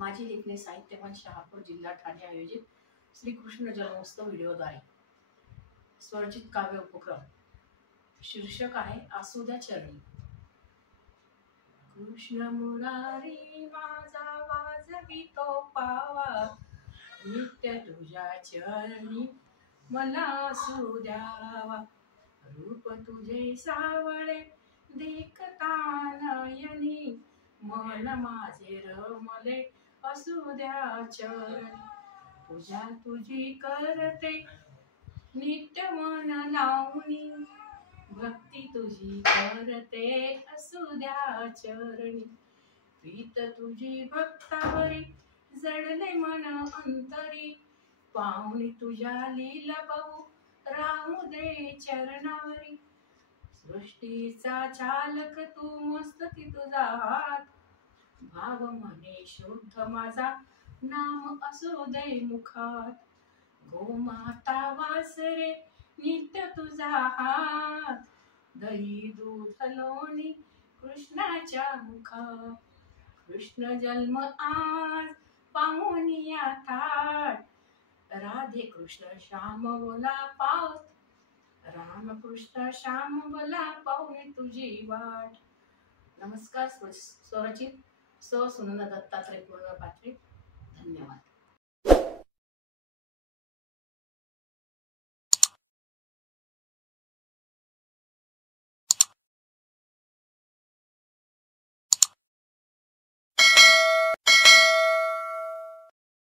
माझी लेखणी साहित्यवन शहापूर जिल्हा ठाणे आयोजित श्रीकृष्ण जन्मोत्सव व्हिडिओद्वारे स्वरचित काव्य उपक्रम. शीर्षक आहे आसुद्या चरणी. कृष्ण मुरारी माझा वाजवितो पावा, नित्य तुझ्या चरणी मला असू द्यावा. रूप तुझे सावळे देखता नयनी, मन माझे रमले असू द्या चरणी. पूजा तुझी करते नित्य मन लावणी, भक्ती तुझी करते असू द्या चरणी. प्रीत तुझी भक्तावरी जडले मन अंतरी, पाहुणी तुझ्या लीला पाहू राहू दे चरणावरी. सृष्टीचा चालक तू मस्तकी तुझा हात, भाव म्हणे शुद्ध माझा नाम असू दे मुखात. गोमाता वासरे नित्य तुझा हात, दही दूध लोणी कृष्णाच्या मुखात. कृष्ण जन्म आज पाहुनिया थाट, राधे कृष्ण श्याम बोला पावत. राम कृष्ण श्याम बोला पाहुणे तुझी वाट. नमस्कार. स्वरचित सुनंदा दत्तात्रय पूर्ण पात्रे. धन्यवाद.